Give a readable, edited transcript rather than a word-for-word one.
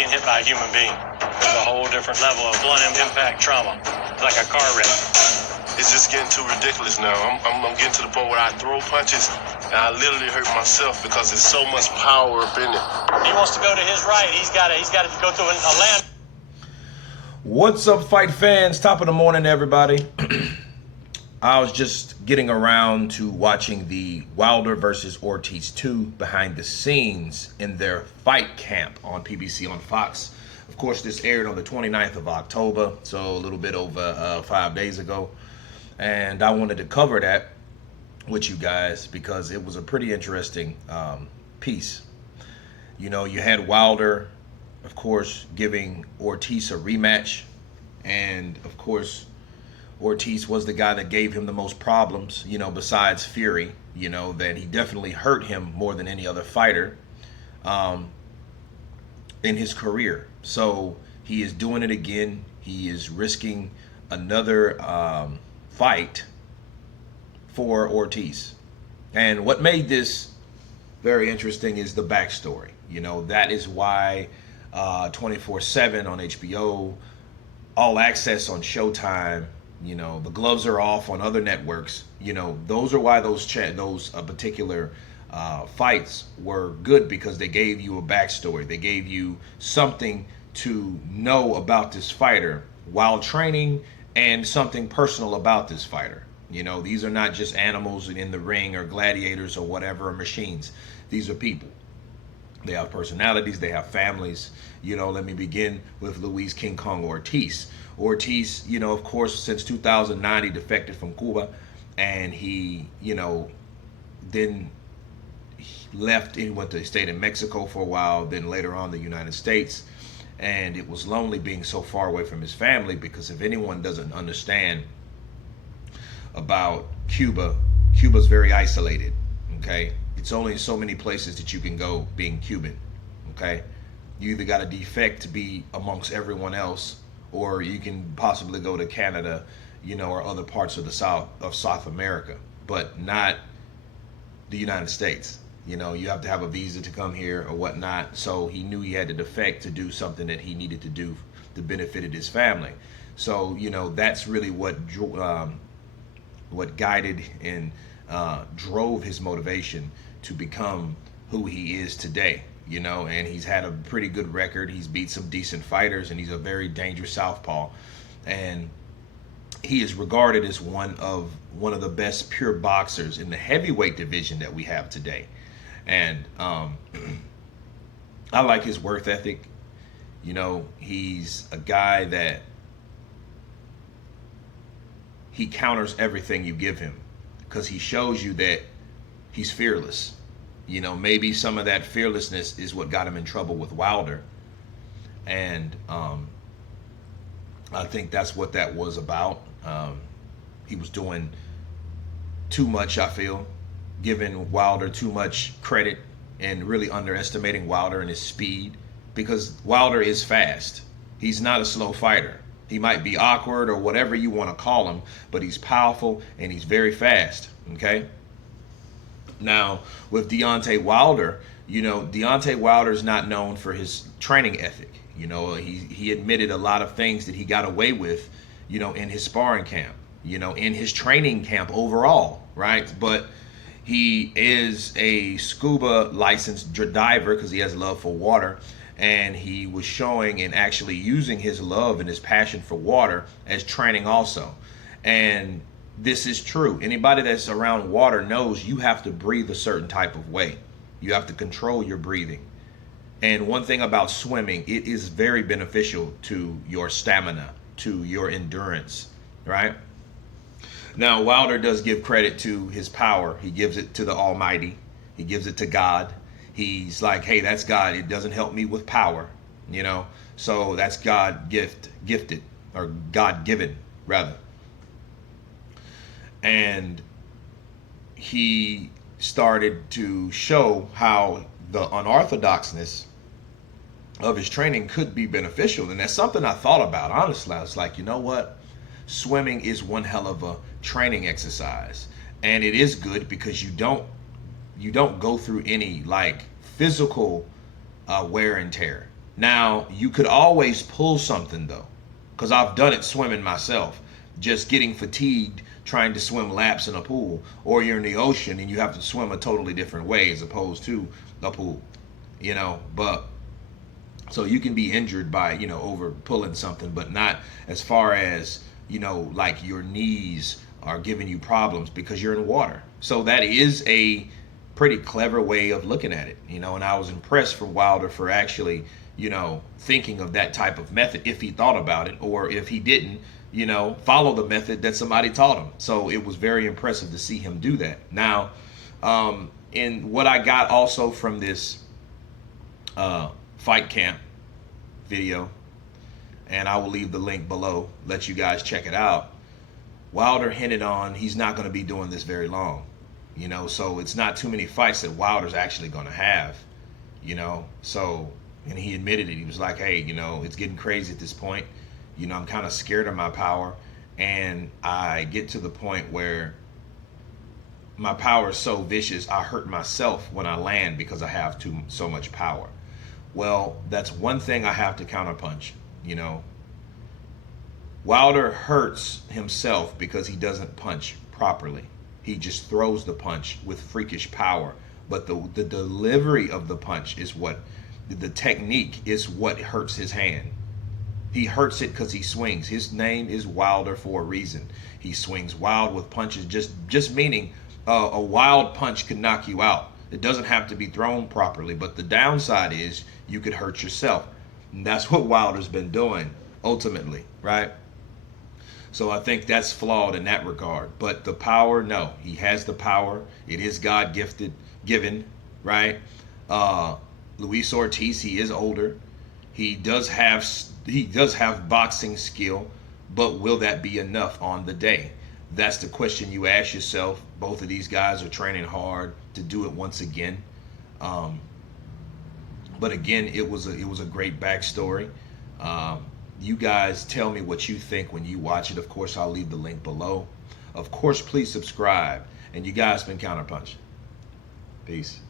being hit by a human being. There's a whole different level of blunt impact trauma, like a car wreck. It's just getting too ridiculous now. I'm getting to the point where I throw punches and I literally hurt myself because there's so much power up in it. He wants to go to his right. He's got to go through a land. What's up, fight fans? Top of the morning, everybody. I was just getting around to watching the Wilder versus Ortiz 2 behind the scenes in their fight camp on PBC on Fox. Of course, this aired on the 29th of October, so a little bit over 5 days ago. And I wanted to cover that with you guys because it was a pretty interesting piece. You know, you had Wilder, of course, giving Ortiz a rematch. And, of course, Ortiz was the guy that gave him the most problems, you know, besides Fury. You know, that he definitely hurt him more than any other fighter in his career. So he is doing it again. He is risking another fight for Ortiz. And what made this very interesting is the backstory. You know, that is why 24/7 on HBO, All Access on Showtime, you know, the gloves are off on other networks. You know, those are why those particular fights were good, because they gave you a backstory. They gave you something to know about this fighter while training and something personal about this fighter. You know, these are not just animals in the ring or gladiators or whatever, or machines. These are people. They have personalities, they have families. You know, let me begin with Luis King Kong Ortiz. Ortiz, you know, of course, since 2009, he defected from Cuba, and he, you know, then he left and he stayed in Mexico for a while, then later on the United States. And it was lonely being so far away from his family, because if anyone doesn't understand about Cuba, Cuba's very isolated, okay? It's only so many places that you can go being Cuban, okay? You either got to defect to be amongst everyone else, or you can possibly go to Canada, you know, or other parts of the South America, but not the United States. You know, you have to have a visa to come here or whatnot. So he knew he had to defect to do something that he needed to do to benefit his family. So, you know, that's really what guided and drove his motivation to become who he is today. You know, and he's had a pretty good record. He's beat some decent fighters, and he's a very dangerous southpaw. And he is regarded as one of the best pure boxers in the heavyweight division that we have today. And I like his work ethic. You know, he's a guy that he counters everything you give him, because he shows you that he's fearless. You know, maybe some of that fearlessness is what got him in trouble with Wilder. And I think that's what that was about. He was doing too much, I feel, giving Wilder too much credit and really underestimating Wilder and his speed, because Wilder is fast. He's not a slow fighter. He might be awkward or whatever you want to call him, but he's powerful and he's very fast, okay? Now, with Deontay Wilder, you know, Deontay Wilder is not known for his training ethic. You know, he admitted a lot of things that he got away with, you know, in his sparring camp, you know, in his training camp overall, right? But he is a scuba licensed diver because he has love for water. And he was showing and actually using his love and his passion for water as training also. And this is true. Anybody that's around water knows you have to breathe a certain type of way. You have to control your breathing. And one thing about swimming, it is very beneficial to your stamina, to your endurance, right? Now, Wilder does give credit to his power. He gives it to the Almighty. He gives it to God. He's like, hey, that's God. It doesn't help me with power, you know? So that's God gifted, or God-given, rather. And he started to show how the unorthodoxness of his training could be beneficial. And that's something I thought about, honestly. I was like, you know what? Swimming is one hell of a training exercise. And it is good because you don't go through any like physical wear and tear. Now, you could always pull something though, because I've done it swimming myself, just getting fatigued trying to swim laps in a pool, or you're in the ocean and you have to swim a totally different way as opposed to a pool, you know. But so you can be injured by, you know, over pulling something, but not as far as, you know, like your knees are giving you problems because you're in water. So that is a pretty clever way of looking at it, you know. And I was impressed from Wilder for actually, you know, thinking of that type of method, if he thought about it, or if he didn't, you know, follow the method that somebody taught him. So it was very impressive to see him do that. Now, in what I got also from this fight camp video, and I will leave the link below, let you guys check it out. Wilder hinted on he's not going to be doing this very long, you know, so it's not too many fights that Wilder's actually going to have, you know. So, and he admitted it. He was like, hey, you know, it's getting crazy at this point. You know, I'm kind of scared of my power, and I get to the point where my power is so vicious, I hurt myself when I land because I have so much power. Well, that's one thing I have to counterpunch, you know. Wilder hurts himself because he doesn't punch properly. He just throws the punch with freakish power, but the delivery of the punch is what, the technique is what hurts his hand. He hurts it because he swings. His name is Wilder for a reason. He swings wild with punches, just meaning a wild punch could knock you out. It doesn't have to be thrown properly, but the downside is you could hurt yourself. And that's what Wilder's been doing ultimately, right? So I think that's flawed in that regard. But the power, no, he has the power. It is God given, right? Luis Ortiz, he is older. He does have boxing skill, but will that be enough on the day? That's the question you ask yourself. Both of these guys are training hard to do it once again. But again, it was a great backstory. You guys tell me what you think when you watch it. Of course, I'll leave the link below. Of course, please subscribe. And you guys been Counterpunch. Peace.